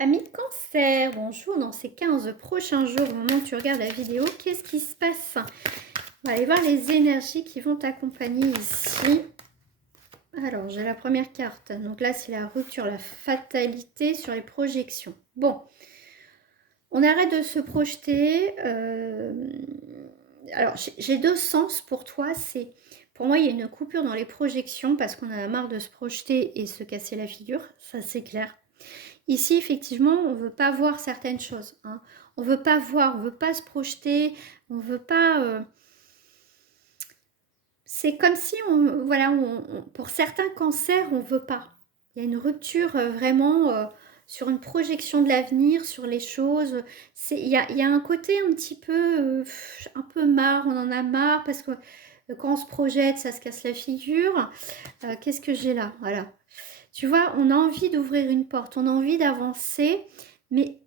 Ami de Cancer, bonjour, dans ces 15 prochains jours, au moment où tu regardes la vidéo, qu'est-ce qui se passe? On va aller voir les énergies qui vont t'accompagner ici. Alors, j'ai la première carte. Donc là, c'est la rupture, la fatalité sur les projections. Bon, on arrête de se projeter. Alors, j'ai deux sens pour toi. Pour moi, il y a une coupure dans les projections parce qu'on a marre de se projeter et se casser la figure. Ça, c'est clair. Ici, effectivement, on ne veut pas voir certaines choses. Hein. On ne veut pas voir, on ne veut pas se projeter, on ne veut pas... C'est comme si, voilà, pour certains cancers, on ne veut pas. Il y a une rupture vraiment sur une projection de l'avenir, sur les choses. Il y a un côté un peu marre, on en a marre parce que quand on se projette, ça se casse la figure. Qu'est-ce que j'ai là? Voilà. Tu vois, on a envie d'ouvrir une porte, on a envie d'avancer, mais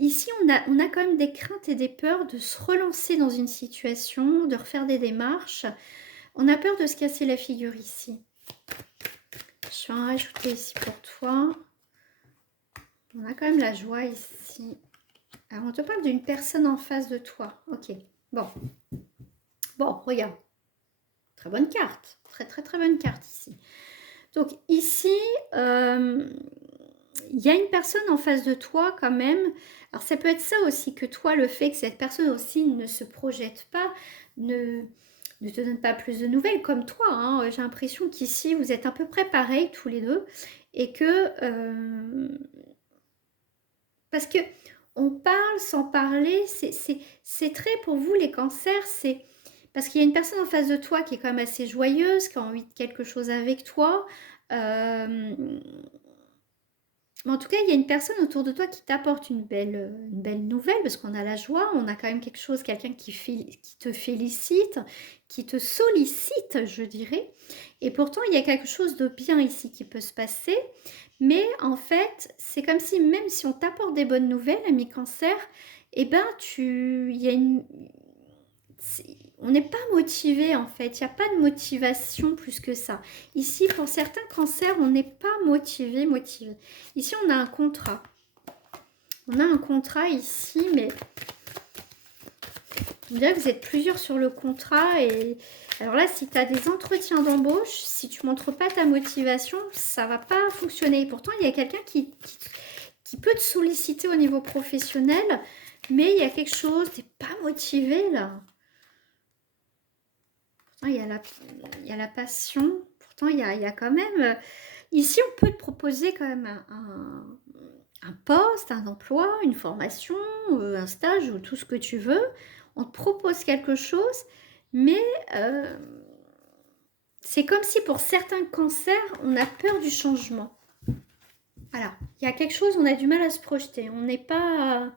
ici, on a quand même des craintes et des peurs de se relancer dans une situation, de refaire des démarches. On a peur de se casser la figure ici. Je vais en rajouter ici pour toi. On a quand même la joie ici. Alors, on te parle d'une personne en face de toi. Ok, bon. Bon, regarde. Très bonne carte. Très, très, très bonne carte ici. Donc, ici, il y a une personne en face de toi quand même. Alors ça peut être ça aussi, que toi, le fait que cette personne aussi ne se projette pas, ne te donne pas plus de nouvelles comme toi. Hein. J'ai l'impression qu'ici, vous êtes à peu près pareils tous les deux. Et que... parce que on parle sans parler, c'est très pour vous les cancers, c'est... Parce qu'il y a une personne en face de toi qui est quand même assez joyeuse, qui a envie de quelque chose avec toi. Euh, Mais en tout cas, il y a une personne autour de toi qui t'apporte une belle nouvelle, parce qu'on a la joie, on a quand même quelque chose, quelqu'un qui te félicite, qui te sollicite, je dirais. Et pourtant, il y a quelque chose de bien ici qui peut se passer. Mais en fait, c'est comme si, même si on t'apporte des bonnes nouvelles, ami cancer, eh ben, il y a on n'est pas motivé en fait, il n'y a pas de motivation plus que ça. Ici, pour certains cancers, on n'est pas motivé. Ici, on a un contrat. On a un contrat ici, mais on dirait que vous êtes plusieurs sur le contrat. Et alors là, si tu as des entretiens d'embauche, si tu ne montres pas ta motivation, ça ne va pas fonctionner. Pourtant, il y a quelqu'un qui peut te solliciter au niveau professionnel, mais il y a quelque chose, tu n'es pas motivé là. Il y a la passion. Pourtant, il y a quand même... Ici, on peut te proposer quand même un poste, un emploi, une formation, un stage ou tout ce que tu veux. On te propose quelque chose, mais c'est comme si pour certains cancers, on a peur du changement. Voilà, il y a quelque chose, on a du mal à se projeter. On n'est pas...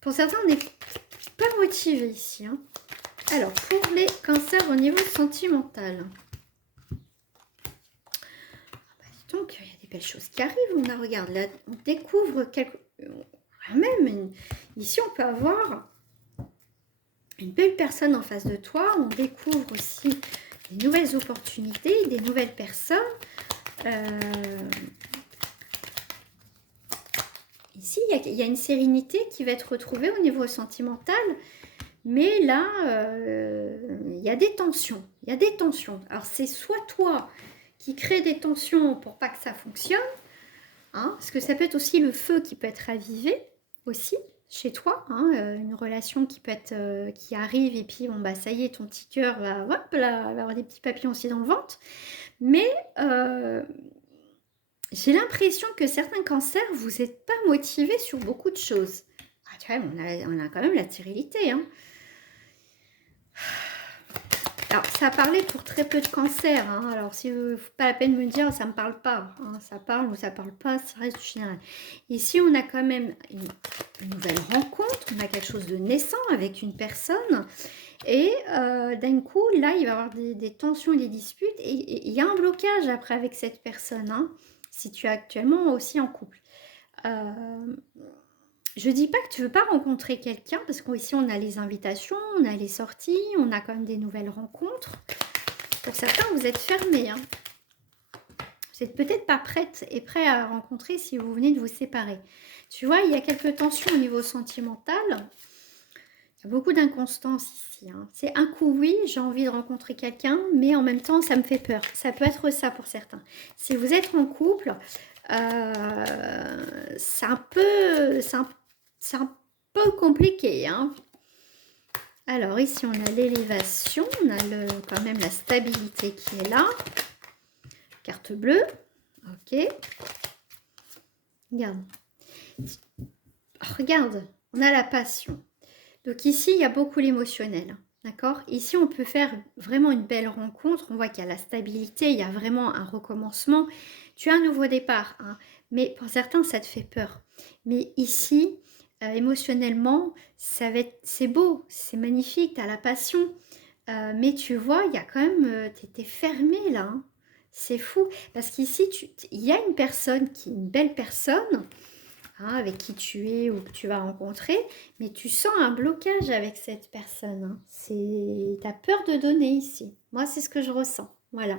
Pour certains, on n'est pas motivé ici. Hein. Alors, pour les cancers au niveau sentimental. Donc, il y a des belles choses qui arrivent. Regarde, là, on découvre quelque... Même, ici, on peut avoir une belle personne en face de toi. On découvre aussi des nouvelles opportunités, des nouvelles personnes. Ici, il y a une sérénité qui va être retrouvée au niveau sentimental. Mais là, il y a des tensions. Il y a des tensions. Alors, c'est soit toi qui crée des tensions pour pas que ça fonctionne, hein, parce que ça peut être aussi le feu qui peut être ravivé aussi chez toi, hein, une relation qui peut être qui arrive et puis bon bah ça y est, ton petit cœur va, hop là, va avoir des petits papillons aussi dans le ventre. Mais j'ai l'impression que certains cancers, vous n'êtes pas motivés sur beaucoup de choses. Ah, tu vois, on a quand même la stérilité, hein. Alors, ça parlait pour très peu de cancers. Hein. Alors, si pas la peine de me dire, ça ne me parle pas. Hein. Ça parle ou ça ne parle pas, ça reste du général. Ici, on a quand même une nouvelle rencontre. On a quelque chose de naissant avec une personne. Et d'un coup, là, il va y avoir des tensions et des disputes. Et il y a un blocage après avec cette personne. Hein, si tu es actuellement aussi en couple. Je dis pas que tu veux pas rencontrer quelqu'un, parce qu'ici on a les invitations, on a les sorties, on a quand même des nouvelles rencontres. Pour certains, vous êtes fermés. Hein. Vous êtes peut-être pas prête et prêt à rencontrer si vous venez de vous séparer. Tu vois, il y a quelques tensions au niveau sentimental. Il y a beaucoup d'inconstance ici, hein. C'est un coup oui, j'ai envie de rencontrer quelqu'un, mais en même temps, ça me fait peur. Ça peut être ça pour certains. Si vous êtes en couple, c'est un peu, c'est un peu compliqué, hein. Alors ici, on a l'élévation, on a quand même la stabilité qui est là. Carte bleue, ok. Regarde, regarde, on a la passion. Donc ici, il y a beaucoup l'émotionnel, d'accord? Ici, on peut faire vraiment une belle rencontre. On voit qu'il y a la stabilité, il y a vraiment un recommencement. Tu as un nouveau départ, hein, mais pour certains, ça te fait peur. Mais ici, émotionnellement, c'est beau, c'est magnifique, tu as la passion. Mais tu vois, il y a quand même, tu étais fermé là, hein. C'est fou, parce qu'ici, il y a une personne qui est une belle personne, hein, avec qui tu es ou que tu vas rencontrer, mais tu sens un blocage avec cette personne, hein. Tu as peur de donner ici. Moi, c'est ce que je ressens. Voilà.